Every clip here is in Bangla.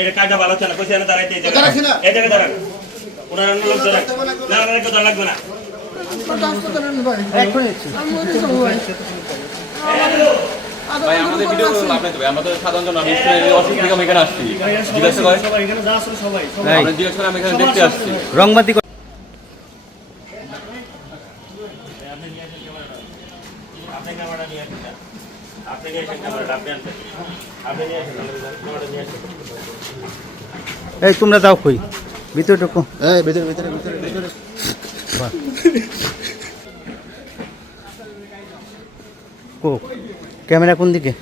এই কাজটা ভালো হচ্ছে না, কইছে না দাঁড়াইতে এই জায়গায় দাঁড়ান। ওনার লোক দাঁড়ান, না না একটু দাঁড়া লাগবে না। ভাই আমাদের ভিডিও আপনি দেবে, আমাদের সাধারণ জন আমি অসুখ থেকে আমি এখানে আসছি, জিজ্ঞাসা করে সবাই এখানে যা আছে সবাই আমরা জিজ্ঞাসা করে আমি এখানে দেখতে আসছি। রংবাতি আপনি ক্যামেরা নিয়ে আসেন, আপনি নিয়ে আসেন ক্যামেরাটা, আপনি নিয়ে আসেন ক্যামেরাটা নিয়ে আসেন। এই তোমরা যাও কই ভিতরে ঢুকো। এই ভিতরে ভিতরে ভিতরে ভিতরে কো ক্যামেরা কোন দিকে?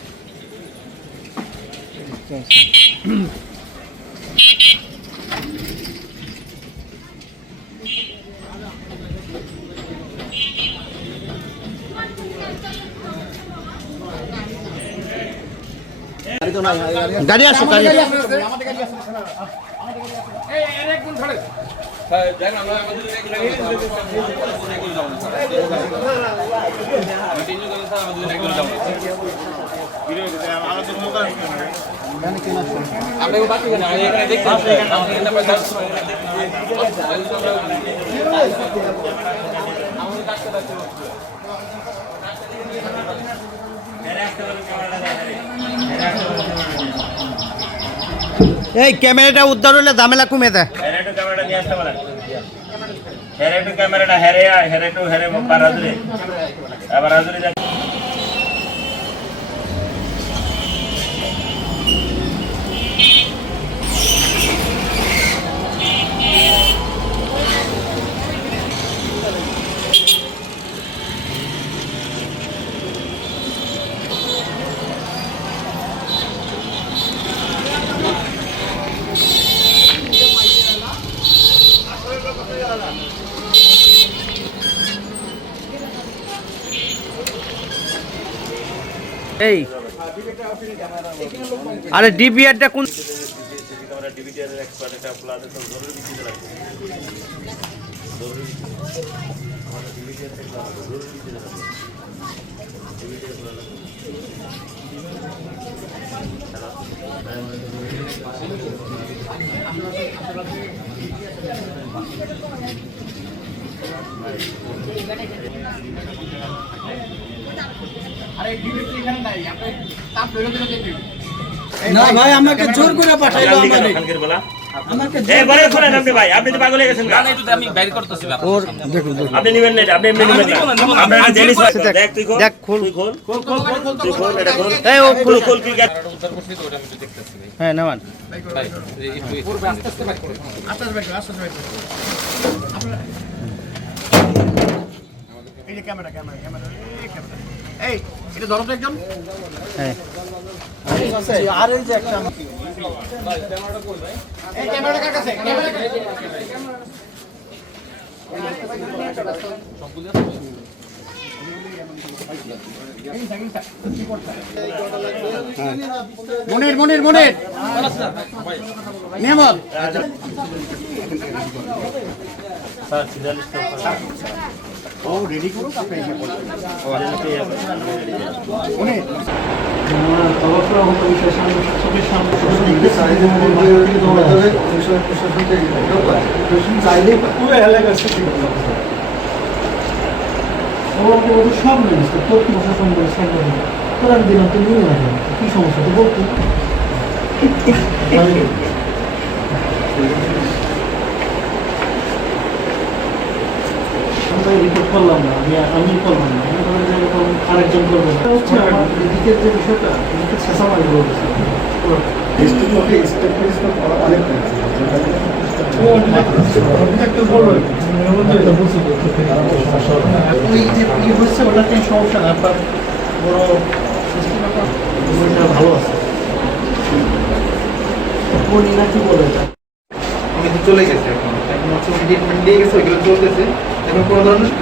গাড়ি আসো, গাড়ি এই ক্যামেরাটা উদ্ধার হলে ঝামেলা কমে যায়। হেরেটু ক্যামেরাটা নিয়ে আসতে পারেন, হেরেটু ক্যামেরাটা হেরেটু বারাজুরি বারাজুরি এই আরে ডিবিআরটা কোন? আমরা ডিভিডিআর এর এক্সপার্ট, এটা প্লাস তো জরুরি দিতে লাগবে, জরুরি আমাদের ডিভিডিআর থেকে জরুরি দিতে লাগবে, ডিভিডিআর না ভাই আমাকে জোর করে পাঠাইলো আমারে কালকের বেলা আমাকে এই বড় শুনেন আপনি ভাই, আপনি তো পাগল হয়ে গেছেন না, একটু আমি বাইরে করতেছি ওর দেখুন আপনি নিবেন না, আপনি এমনি নিবেন না, আপনারা জিনিস দেখ তুই খোল, দেখ খোল খোল তুই খোল, এটা খোল, এই ও খোল খোল কি গাছ উত্তর করছি তো ওটা আমি একটু দেখতেছি ভাই। হ্যাঁ নামান ভাই এই পূর্বে আস্তে আস্তে বাইক করে এই যে ক্যামেরা ক্যামেরা ক্যামেরা এই এটা ধরো তো একজন। হ্যাঁ আর এই যে একটা এই ক্যামেরাটা কার কাছে? ক্যামেরা মনের মনের মনের নিয়ামত স্যার সিরিয়ালিস্ট ও রেডি করুক আপনি এসে বলুন। সব জিনিস তোর কি প্রশাসন করে তোর আমি দিলাম তুই নিয়ে আসবেন কি সমস্যা তো বলতো আমরা রিপোর্ট করলাম না, আমি করলাম না, আরেকজন করবো হচ্ছে আমার এদিকের যে বিষয়টা ছেঁচামারি বলছে ওটা সমস্যা না, আপনার বড় ভালো আছে কি বলে আমি তো চলে গেছে এখন এখন হচ্ছে ট্রিটমেন্ট দিয়ে গেছে ওইগুলো চলতেছে এখন কোনো ধরনের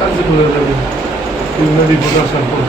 কার্যক্রম